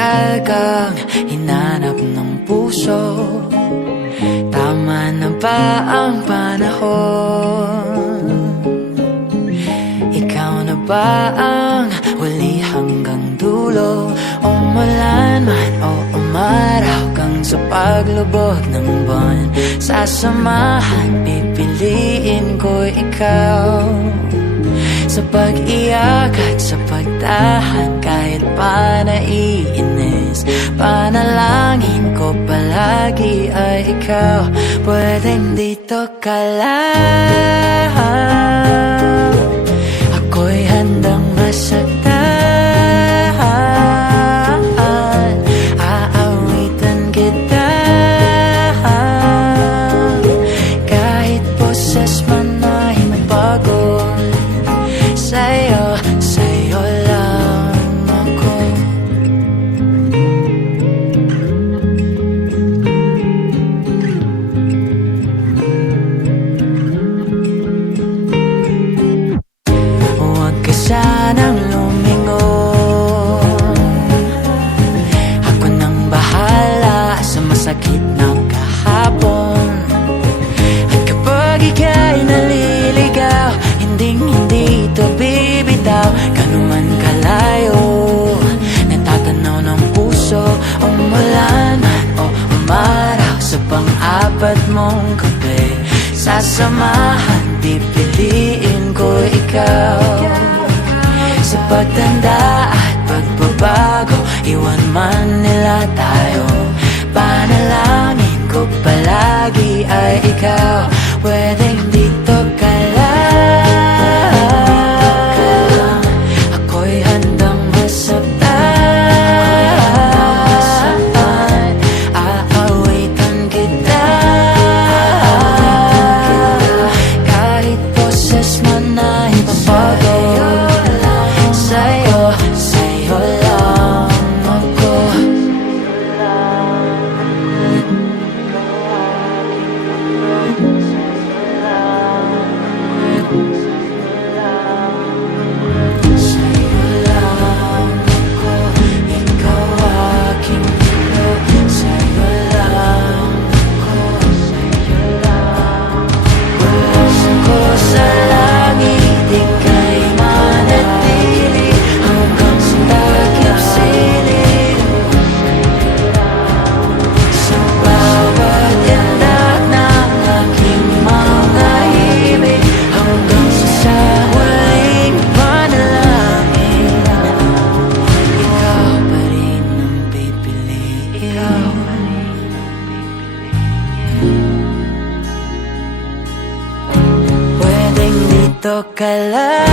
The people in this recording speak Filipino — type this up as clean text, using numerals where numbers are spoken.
matagal kang hinanap ng puso. Tama na ba ang panahon? Ikaw na ba ang huli hanggang dulo? Umulan man o umaraw kang sa paglubog ng buwan, sasamahan, pipiliin ko ikaw. Sa pag-iyak at sa pagtahan, kahit pa naiinis, panalangin ko palagi ay ikaw. Pwedeng dito ka lang, ako'y handang masaktan. Aawitan kita, kahit poses man ay magbago. Sa'yo, sa'yo lang ako. Huwag ka sanang lumingon, ako nang bahala sa masakit na kahapon. At kapag ika'y naliligaw, hindi ito bibitaw. Kanuman kalayo, natatanaw ng puso. Umulan man o umaraw sa pang-apat mong gabi, sasamahan, pipiliin ko ikaw. Sa pagtanda at pagbabago, iwan man nila tayo, panalangin ko palagi ay ikaw. Pwedeng dito ka lang, ako'y handang masaktan. Aawitan kita, kahit poses man ay mabago. Sa'yo, sa'yo lang ako. Pwedeng dito ka lang,